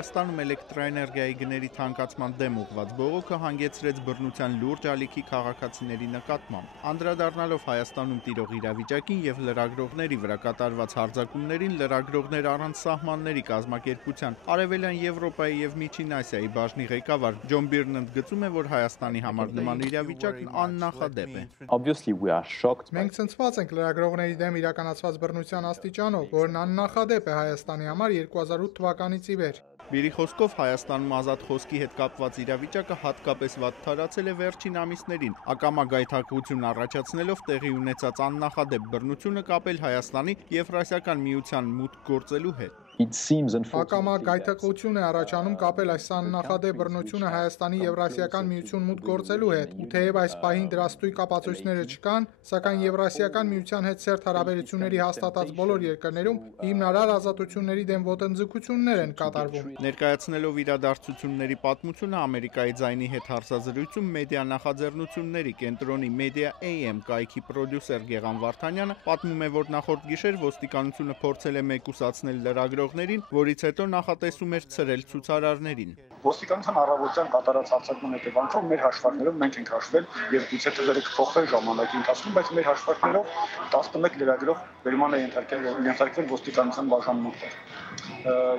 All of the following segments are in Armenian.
Հայաստանում էլեկտրաէներգիայի գների թանկացման դեմ ուղղված բողոքը հանգեցրեց բռնության լուրջ ալիքի քաղաքացիների նկատմամբ։ Անդրադառնալով Հայաստանում տիրող իրավիճակին եւ լրագրողների վրա կատարված հարձակումներին, Լրագրողներ առանց սահմանների կազմակերպության Արևելյան Եվրոպայի եւ Միջին Ասիայի բաժնի ղեկավար Ջոն Բիրնն ընդգծում է, որ Հայաստանի համար նման իրավիճակն աննախադեպ է։ Մենք ցնցված ենք լրագրողների դեմ իրականացված բռնության աստիճանով, որն աննախադեպ է Հայաստանի համար 2008 թվականից ի վեր։ Բիրի խոսքով Հայաստանում ազատ խոսքի հետ կապված իրավիճակը հատկապես վատ թարացել է վերջին ամիսներին, ակամա գայթակղություն առաջացնելով տեղի ունեցած աննախադեպ բռնությունը կապել Հայաստանի Եվրասիական միության մուտք գործելու հետ։ Ակամա գայթակղություն է առաջանում կապել այս աննախադեպ բռնությունը Հայաստանի Եվրասիական միություն մուտք գործելու հետ, ու թեև այս պահին դրա ստույգ ապացույցները չկան, սակայն Եվրասիական միության հետ սերտ հարաբերությունների հաստատած բոլոր երկրներում հիմնարար ազատությունների դեմ ոտնձգություններ են կատարվում։ Ներկայացնելով իրադարձությունների պատմությունը Ամերիկայի ձայնի հետ հարցազրույցում մեդիա նախաձեռնությունների կենտրոնի Media AM կայքի պրոդյուսեր Գեղամ Վարդանյանը պատմում է, որ նախորդ գիշեր ոստիկանությունը փորձել է մեկուսացնել լրագրողներին, որից հետո նախատեսում էր ցրել ցուցարարներին։ Ոստիկանության առավոտյան կատարած հարձակման հետևանքով մեր հաշվարկներով մենք ենք հաշվել եւ գուցե թվերը կփոխվեն ժամանակի ընթացքում, բայց մեր հաշվարկներով 11 լրագրող վերման է ենթարկվել ոստիկանության բաժանմունքներ։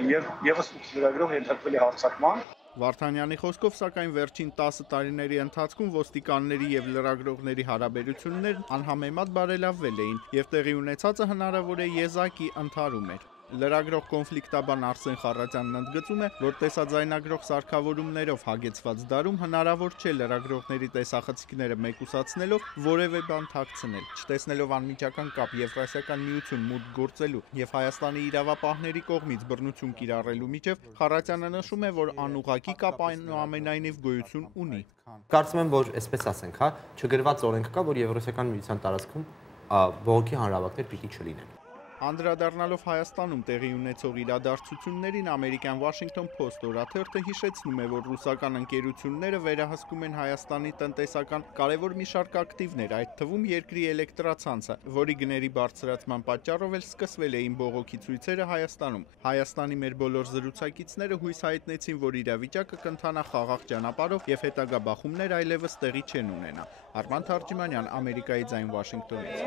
Եվ եւս 8 լրագրող ենթարկվել է հարձակման։ Վարդանյանի խոսքով, սակայն վերջին 10 տարիների ընթացքում ոստիկանների եւ լրագրողների հարաբերություններն անհամեմատ բարելավվել էին եւ տեղի ունեցածը հնարավոր է եզակի ընդհարում էր։ Լրագրող կոնֆլիկտաբան Արսեն Խառատյանն ընդգծում է, որ տեսաձայնագրող սարքավորումներով հագեցված դարում հնարավոր չէ լրագրողների տեսախցիկները մեկուսացնելով որևէ բան թաքցնել, չտեսնելով անմիջական կապ Եվրասիական միություն մուտք գործելու եւ Հայաստանի իրավապահների կողմից բռնություն կիրառելու միջև, Խառատյանը նշում է, որ անուղղակի կապ այնուամենայնիվ գոյություն ունի։ Կարծում եմ, որ այսպես ասենք, չգրված օրենք կա, որ Եվրասիական միության տարածքում բողոքի հանրավակներ պիտի չլինեն։ Անդրադառնալով Հայաստանում տեղի ունեցող իրադարձություններին, ամերիկյան Washington Post օրաթերթը հիշեցնում է, որ ռուսական ընկերությունները վերահսկում են Հայաստանի տնտեսական կարևոր մի շարք ակտիվներ, այդ թվում երկրի էլեկտրացանցը, որի գների բարձրացման պատճառով էլ սկսվել էին բողոքի ցույցերը Հայաստանում։ Հայաստանի մեր բոլոր զրուցակիցները հույս հայտնեցին, որ իրավիճակը կընթանա խաղաղ ճանապարհով եւ հետագա բախումներ այլևս տեղի չեն ունենա։ Արման Թարջիմանյան, Ամերիկայի ձայն, Վաշինգտոնից։